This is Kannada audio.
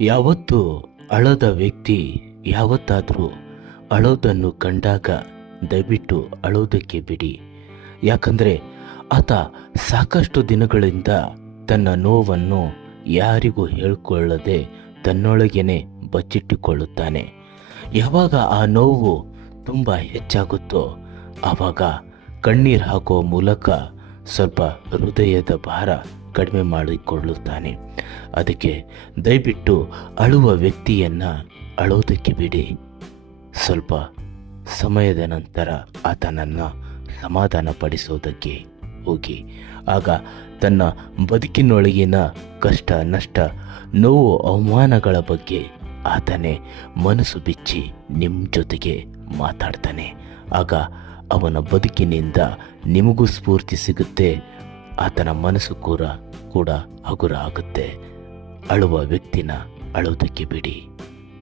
ಯಾವತ್ತು ಅಳದ ವ್ಯಕ್ತಿ ಯಾವತ್ತಾದರೂ ಅಳೋದನ್ನು ಕಂಡಾಗ ದಯವಿಟ್ಟು ಅಳೋದಕ್ಕೆ ಬಿಡಿ. ಯಾಕಂದರೆ ಆತ ಸಾಕಷ್ಟು ದಿನಗಳಿಂದ ತನ್ನ ನೋವನ್ನು ಯಾರಿಗೂ ಹೇಳಿಕೊಳ್ಳದೆ ತನ್ನೊಳಗೇನೆ ಬಚ್ಚಿಟ್ಟುಕೊಳ್ಳುತ್ತಾನೆ. ಯಾವಾಗ ಆ ನೋವು ತುಂಬ ಹೆಚ್ಚಾಗುತ್ತೋ ಆವಾಗ ಕಣ್ಣೀರು ಹಾಕುವ ಮೂಲಕ ಸ್ವಲ್ಪ ಹೃದಯದ ಭಾರ ಕಡಿಮೆ ಮಾಡಿಕೊಳ್ಳುತ್ತಾನೆ. ಅದಕ್ಕೆ ದಯವಿಟ್ಟು ಅಳುವ ವ್ಯಕ್ತಿಯನ್ನು ಅಳೋದಕ್ಕೆ ಬಿಡಿ. ಸ್ವಲ್ಪ ಸಮಯದ ನಂತರ ಆತನನ್ನು ಸಮಾಧಾನಪಡಿಸೋದಕ್ಕೆ ಹೋಗಿ. ಆಗ ತನ್ನ ಬದುಕಿನೊಳಗಿನ ಕಷ್ಟ ನಷ್ಟ ನೋವು ಅವಮಾನಗಳ ಬಗ್ಗೆ ಆತನೇ ಮನಸ್ಸು ಬಿಚ್ಚಿ ನಿಮ್ಮ ಜೊತೆಗೆ ಮಾತಾಡ್ತಾನೆ. ಆಗ ಅವನ ಬದುಕಿನಿಂದ ನಿಮಗೂ ಸ್ಫೂರ್ತಿ ಸಿಗುತ್ತೆ, ಆತನ ಮನಸ್ಸು ಕೂಡ ಹಗುರ ಆಗುತ್ತೆ. ಅಳುವ ವ್ಯಕ್ತಿನ ಅಳೋದಕ್ಕೆ ಬಿಡಿ.